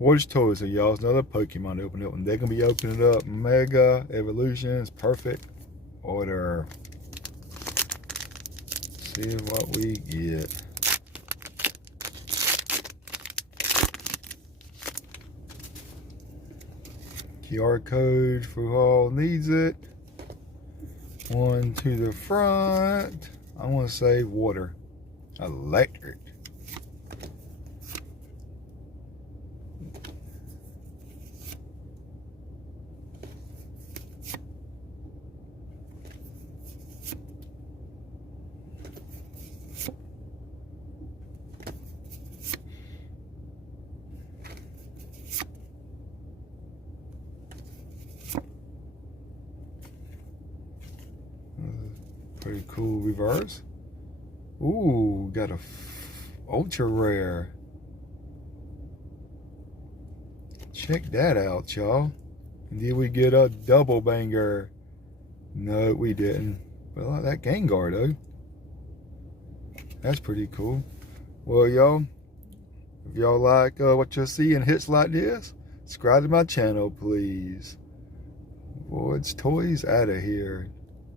Watch Toys, so y'all, it's another Pokemon open up, and they're gonna be opening up Mega Evolutions Perfect Order. See what we get. QR code for who all needs it. One to the front. I want to say water. Electric. Pretty cool reverse. Ooh, got a ultra rare. Check that out, y'all. And did we get a double banger? No, we didn't. But I like that Gengar though. That's pretty cool. Well, y'all, if y'all like what you see in hits like this, subscribe to my channel, please. Boy, it's Toys out of here.